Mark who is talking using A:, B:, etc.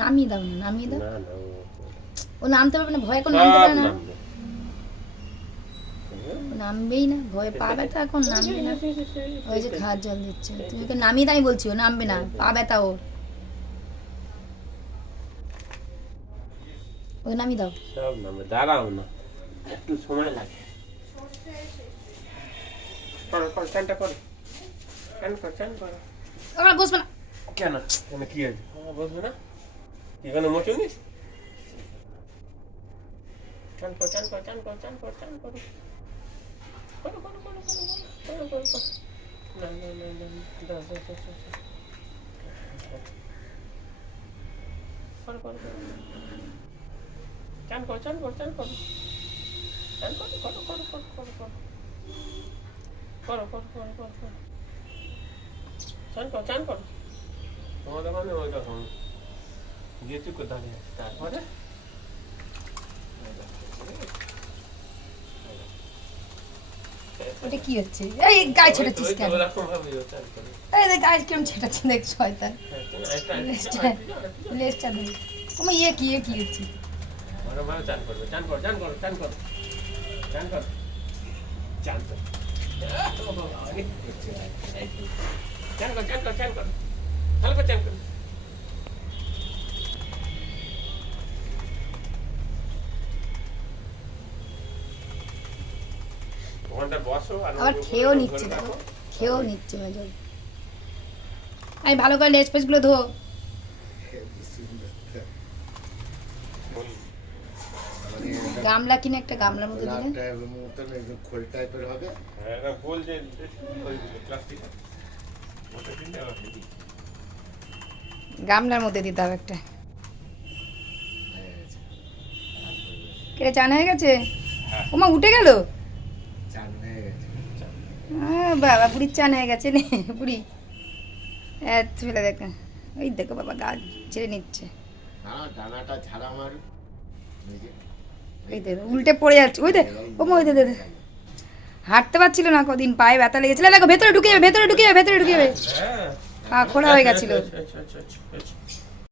A: নামিয়ে দাও না নামিয়ে দাও।
B: ও
A: নামতে পারবে না ভয় কোনো নামতে পারে না। নামবেই না ভয়ে পা ব্যথা এখন নামবে না। ওই যে খাওয়ার জল দিচ্ছে। তুমি ওকে নামিয়ে আমি বলছি ও নামবে না পা ব্যথা ওর। ওকে নামিয়ে দাও।
B: সব নামবে দাঁড়াও না একটু সময় লাগে। করো করো চানটা করো চান করো চান করো
A: ওরা বসবে না।
B: কেন? কেন কি আছে? হ্যাঁ, বসবে না? এখানে মোচু নিস চান করো চান করো চান করো চান করো চান করো করো করো করো করো করো করো করো না না না না দাও দাও দাও দাও। করো করো করো চান করো চান করো চান করো চান করো করো করো করো করো করো করো করো করো করো করো চান করো তারপরে
A: ওটা কি হচ্ছে? এই গায়ে
B: ছেটাচ্ছিস
A: কেন? এই গায়ে কেমন ছেটাচ্ছে দেখ শয়তান। লেজটা দেখ। তুমি ইয়ে কি ইয়ে কি হচ্ছে?
B: চান কর চান কর। ওখানটা বসো আর
A: আবার খেয়েও নিচ্ছে দেখো। খেয়েও নিচ্ছে মেজর আমি ভালো করে লেজ পেজগুলো ধো। গামলা কিনে একটা গামলার মধ্যে দিলে।
C: খোল টাইপের হবে।
B: হ্যাঁ, গোল যে ওইগুলো, ওটা কিনতে আবার
A: গামলার মধ্যে দিতে হবে একটা। কেটে চান হয়ে গেছে? ওমা উঠে গেল?
C: হয়ে
A: বাবা বুড়ির চান হয়ে গেছে নে বুড়ি। হ্যাঁ ফেলে দেখ। ওই দেখো বাবা গাছ ছেড়ে নিচ্ছে।
C: না ডানাটা ঝাড়া মার নিজে
A: ওই দে উল্টে পড়ে যাচ্ছে। ওই দে ওমা ওই দে দে। হাঁটতে পারছিল না কদিন পায়ে ব্যথা লেগেছিল। দেখো ভেতরে ঢুকে যাবে ভেতরে ঢুকে যাবে ভেতরে ঢুকে যাবে।
B: হ্যাঁ।
A: পা খোলা হয়ে গেছিল।